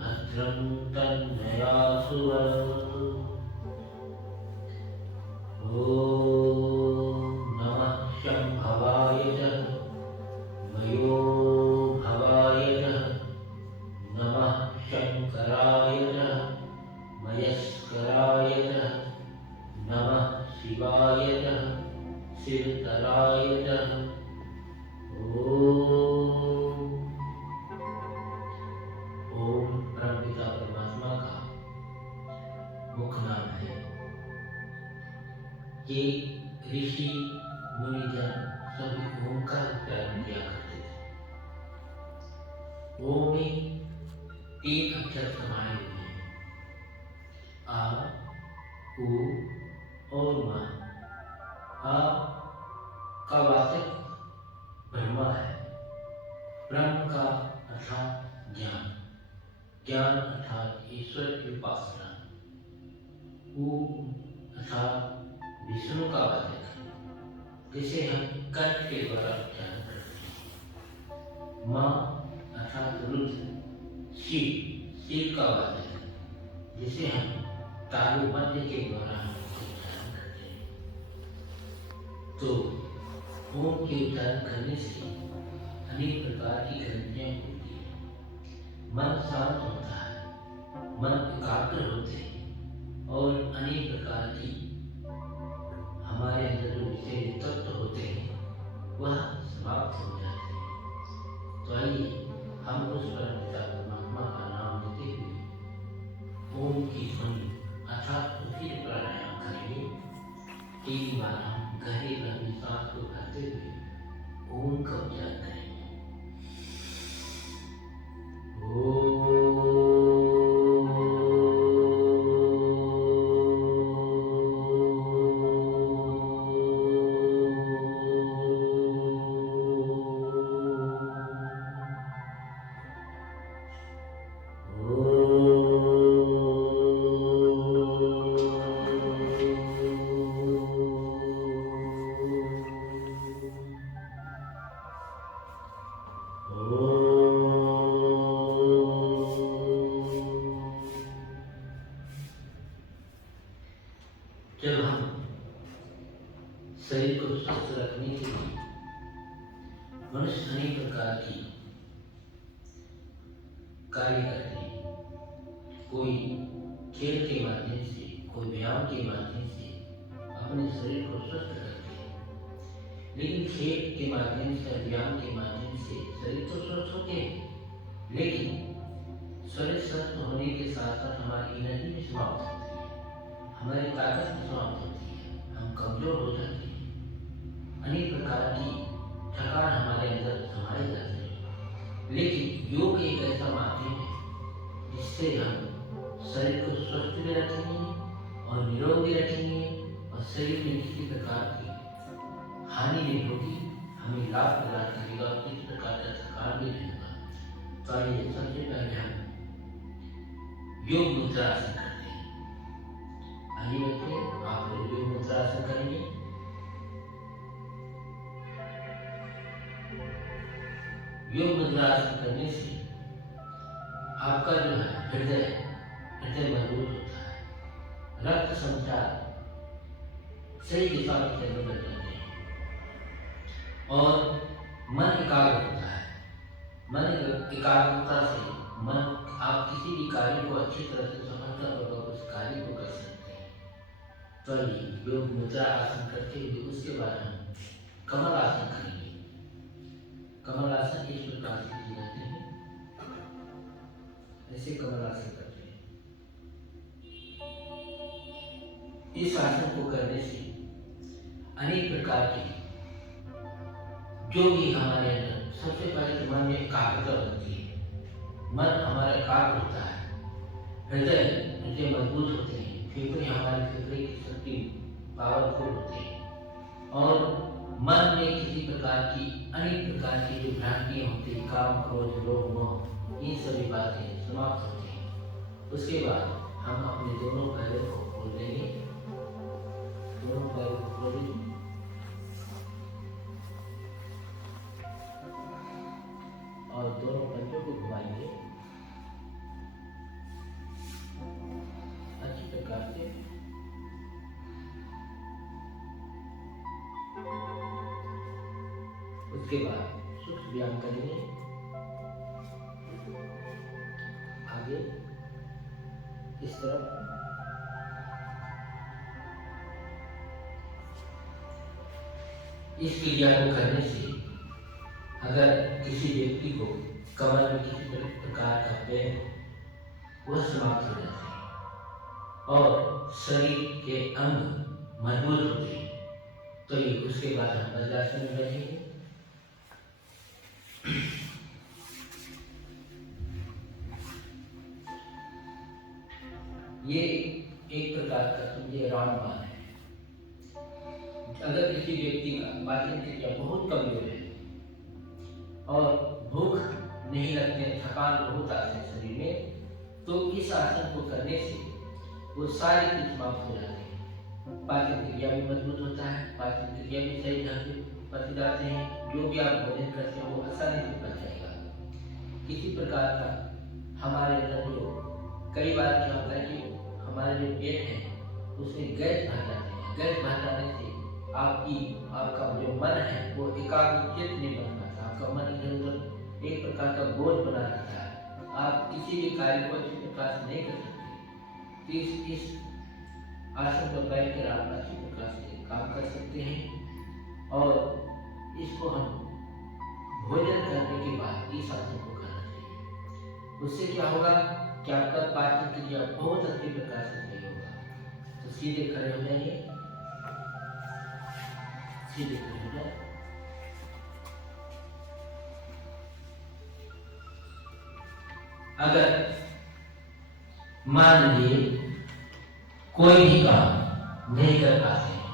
भद्रं तन्नयासुवः। ॐ नमः शम्भवाय च मयोभवाय च नमः शङ्कराय च मयस्कराय च नमः शिवाय च शिवतराय च। ओम परमपिता परमात्मा का मुख नाम है। ये ऋषि मुनिजन सभी ओम का उच्चारण किया करते थे। ओम में 3 अक्षर समाये हुए हैं, आ, उ और मा। आ का वाचक ब्रह्मा है। ब्रह्म का अर्थात ज्ञान, ज्ञान अर्थात ईश्वर की उपासना। उ अर्थात विष्णु का वाचक है, जिसे हम कंठ के द्वारा उच्चारण करते हैं। माँ अर्थात रुद्र, शिव, शिव का वाचक है, जिसे हम तालु मध्य के द्वारा उच्चारण करते हैं। तो ओम के उच्चारण करने से अनेक प्रकार की ग्रंथियां होती है, मन शांत होता है, मन एकाग्र होते हैं और अनेक प्रकार की हमारे अंदर जो विषय तत्व होते हैं वह समाप्त हो जाते हैं। तो आइए हम उस परमपिता परमात्मा का नाम लेते हुए ओम की ध्वनि अर्थात उसकी प्राणायाम करेंगे। 3 बार हम गहरी लंबी सांस को भरते हुए ओम का उच्चारण करेंगे। जब हम शरीर को स्वस्थ रखने के लिए मनुष्य अनेक प्रकार की कार्य करते हैं, कोई खेल के माध्यम से, कोई व्यायाम के माध्यम से अपने शरीर को स्वस्थ रखते हैं। लेकिन खेल के माध्यम से, व्यायाम के माध्यम से शरीर तो स्वस्थ होते हैं, लेकिन शरीर स्वस्थ होने के साथ साथ हमारी एनर्जी भी समाप्त होती है, हमारी ताकत भी समाप्त होती है, हम कमजोर हो जाते हैं, अनेक प्रकार की थकान हमारे अंदर समाई जाती है। लेकिन योग एक ऐसा माध्यम है जिससे हम शरीर को स्वस्थ भी रखेंगे और निरोगी रखेंगे और शरीर में किसी प्रकार की हानि नहीं होगी, हमें लाभ प्रदान करेगा और किसी प्रकार का थकान भी नहीं होगा। तो आइए सबसे पहले हम योग मुद्रा आसन करते हैं। आइए बच्चे, आप लोग योग मुद्रा आसन करेंगे। योग मुद्रा आसन करने से आपका जो है हृदय मजबूत होता है, रक्त संचार सही दिशा में चलने लग जाते हैं और मन एकाग्र होता है। मन एकाग्रता से मन आप किसी भी कार्य को अच्छी तरह से सफलतापूर्वक उस कार्य को कर सकते हैं। तो योग मुद्रा आसन करते हुए उसके बाद हम कमल आसन करेंगे। कमल आसन इस प्रकार से किए जाते हैं, ऐसे कमल आसन करते हैं। इस आसन को करने से अनेक प्रकार की जो भी हमारे अंदर सबसे पहले तो मन में एकाग्रता बनती है, मन हमारा एकाग्र होता है, हृदय मजबूत होते हैं, फेफड़े हमारे फेफड़े की शक्ति पावरफुल होते हैं और मन में किसी प्रकार की अनेक प्रकार की जो भ्रांतियां होती है, काम, क्रोध, लोभ, मोह, ये सभी बातें समाप्त होती हैं। उसके बाद हम अपने दोनों पैरों को खोल देंगे, दोनों पैरों को खोलेंगे और दोनों पैरों को घुमाएंगे उसके बाद सूक्ष्म व्यायाम करेंगे। आगे इस तरफ इस क्रिया को करने से अगर किसी व्यक्ति को कमर में किसी प्रकार का पेन हो वह समाप्त हो जाता है और शरीर के अंग मजबूत होते हैं। तो ये उसके बाद हम वज्रासन में बैठेंगे। ये एक प्रकार का समझिए रामबाण है। अगर किसी व्यक्ति का पाचन क्रिया बहुत कमजोर है और भूख नहीं लगती है, थकान बहुत आती है शरीर में, तो इस आसन को करने से वो सारी चीज समाप्त हो जाती है। पाचन क्रिया भी मजबूत होता है, पाचन क्रिया भी सही ढंग से पच जाते हैं, जो भी आप भोजन करते हैं वो आसानी से पच जाएगा। किसी प्रकार का हमारे अंदर जो कई बार क्या होता है कि हमारे जो पेट है उसमें गैस भर जाते हैं। गैस भर जाने से आपका जो मन है वो एकाग्रचित नहीं बन पाता, आपका मन इधर उधर एक प्रकार का बोझ बना रहता है, आप किसी भी कार्य को अच्छी प्रकार से नहीं कर सकते। इस आसन पर बैठ कर आप अच्छी प्रकार से काम कर सकते हैं और इसको हम भोजन करने के बाद इस आसन को करना चाहिए। उससे क्या होगा कि आपका पाचन क्रिया बहुत अच्छी प्रकार से सही होगा। तो सीधे खड़े हो जाइए, सीधे खड़े हो जाए। अगर मान लीजिए कोई भी काम नहीं कर पाते हैं,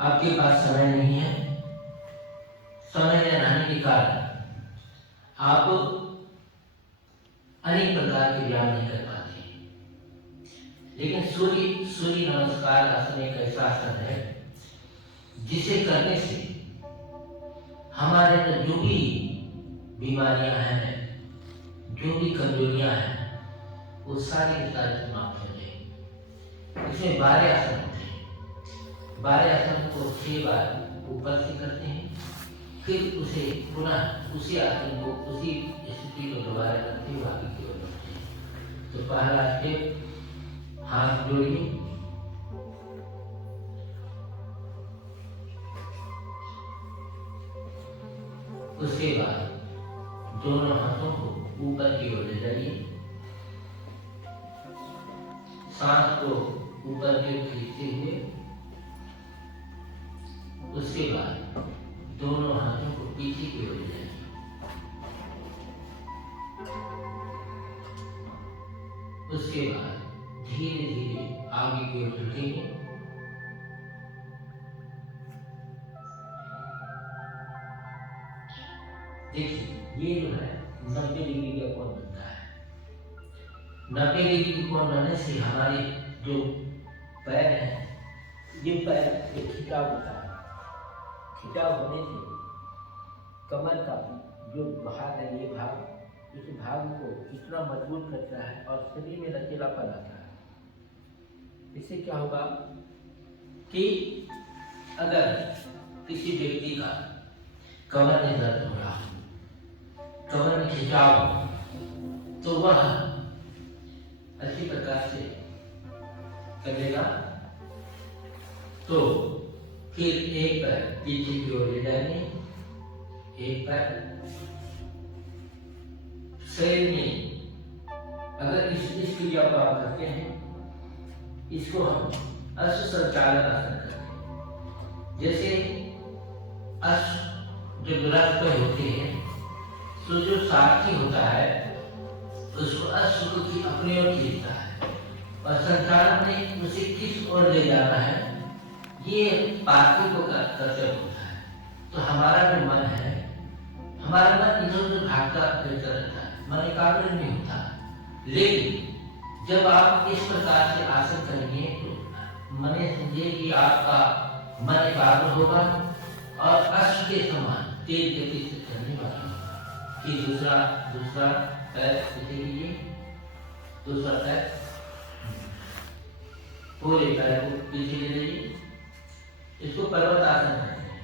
आपके पास समय नहीं है, समय न रहने के कारण आप अनेक प्रकार के व्यायाम नहीं कर पाते हैं। लेकिन सूर्य नमस्कार आसन एक ऐसा आसन है जिसे करने से हमारे अंदर जो भी बीमारियां हैं, जो भी कमजोरियां हैं, वो सारी समाप्त हो जाएगी। इसमें 12 आसन होते हैं। 12 आसन को 6 बार ऊपर से करते हैं, फिर उसे पुनः उसी आसन को उसी स्थिति को दोबारा करते हुए आगे की ओर बढ़ते हैं। तो पहला स्टेप, हाथ जोड़िए, उसके बाद दोनों हाथों को ऊपर की ओर ले जाइए, सांस को ऊपर की ओर खींचते हुए, उसके बाद दोनों हाथों को पीछे की ओर ले जाइए। उसके बाद धीरे धीरे आगे की ओर झुकेंगे। देखिए ये जो है 90 डिग्री का कोण बनता है। 90 डिग्री की कोण बनने से हमारे जो पैर है, ये पैर एक खिंचाव होता है। खिंचाव होने से कमर का जो भाग है, ये भाग, इस भाग को इतना मजबूत करता है और शरीर में लचीलापन आता है। इससे क्या होगा कि अगर किसी व्यक्ति का कमर में दर्द हो रहा, कमर में खिंचाव, तो वह अच्छी प्रकार से करेगा। तो फिर एक पैर पीछे की ओर ले जाएंगे, एक पैर शरीर में, अगर इस क्रिया को आप करते हैं, इसको हम अश्व संचालन आसन करते हैं। जैसे अश्व जो दुरास्त होते हैं, तो जो सारथी होता है उसको अश्व को अपनी ओर खींचता है और संचालन में उसे किस ओर ले जाना है, ये पार्थी को कर्तव्य होता है। तो हमारा जो मन है, हमारा मन इधर उधर भागता फिरता रहता है, मन एकाग्र नहीं होता। लेकिन जब आप इस प्रकार से आसन करेंगे तो मने समझिए कि आपका मन एकाग्र होगा और अश्व के समान तेज गति से चलने वाला होगा। कि दूसरा पैर पीछे कीजिए, दूसरा पैर पूरे पैर को पीछे ले जाइए। इसको पर्वत आसन कहते हैं।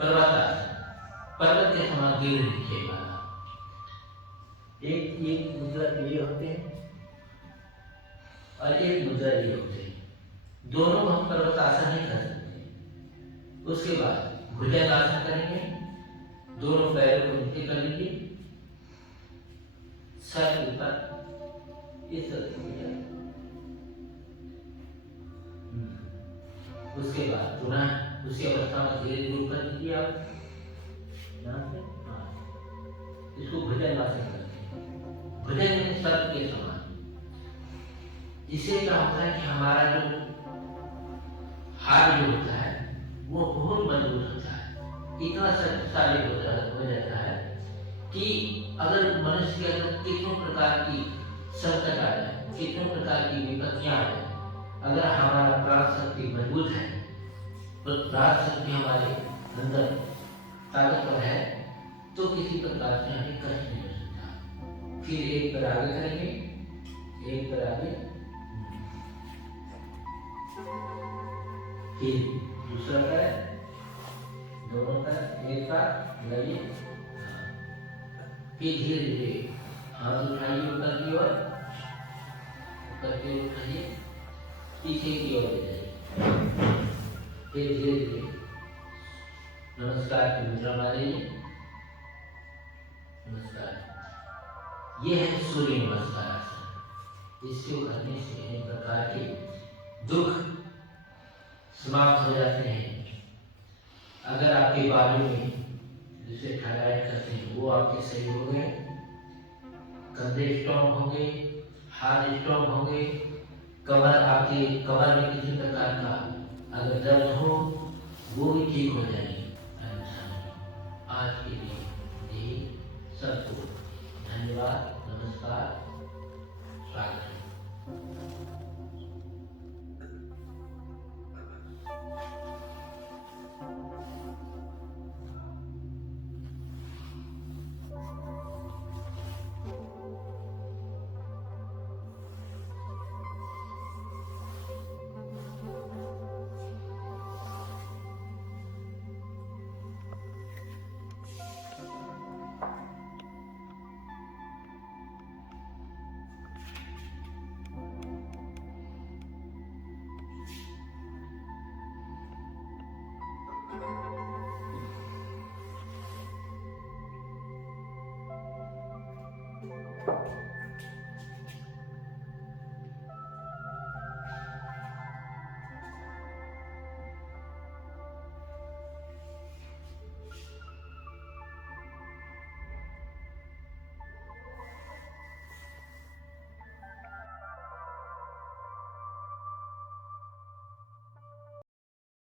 पर्वतासन, पर्वत के समान दृढ़ दिखेगा। एक मुद्रा ये होते हैं और एक मुद्रा ये होते हैं। दोनों हम पर्वतासन नहीं कर सकते। उसके बाद भुजंगासन करेंगे, दोनों पैरों को नीचे कर लीजिए, सर ऊपर, ये सब उसके बाद पुनः उसी अवस्था में धीरे धीरे ऊपर कीजिए आप यहाँ से। इसको भुजंगासन करते हैं। भुजंग में सर्प के समान। इससे क्या होता है कि हमारा जो हाथ जो होता है वो बहुत मजबूत होता है, इतना शक्तिशाली हो जाता है कि अगर मनुष्य के अंदर कितनों प्रकार की संकट आ जाए, कितनों प्रकार की विपत्तियां आ जाए, अगर हमारा प्राण शक्ति मजबूत है तो प्राण शक्ति हमारे अंदर ताकतवर है तो किसी प्रकार से हमें कष्ट नहीं हो सकता। फिर एक पैर आगे करेंगे, एक पैर आगे, फिर दूसरा पैर, दोनों पैर एक साथ लगाइए, फिर धीरे धीरे हाथ उठाइए ऊपर की ओर, ऊपर की ओर उठाइए, पीछे की ओर ले जाइए, फिर धीरे धीरे नमस्कार की मुद्रा मारिए। नमस्कार, ये है सूर्य नमस्कार आसन। इसको करने से इन प्रकार के दुख समाप्त हो जाते हैं। अगर आपके बालों में जिसे थायराइड करते हैं वो आपके सही हो गए, कंधे स्ट्रॉन्ग हो गए, हाथ स्ट्रॉन्ग हो गए, कमर आपके कमर में किसी प्रकार का अगर दर्द हो वो भी ठीक हो जाएगी। आज के लिए सबको धन्यवाद, नमस्कार, स्वागत है।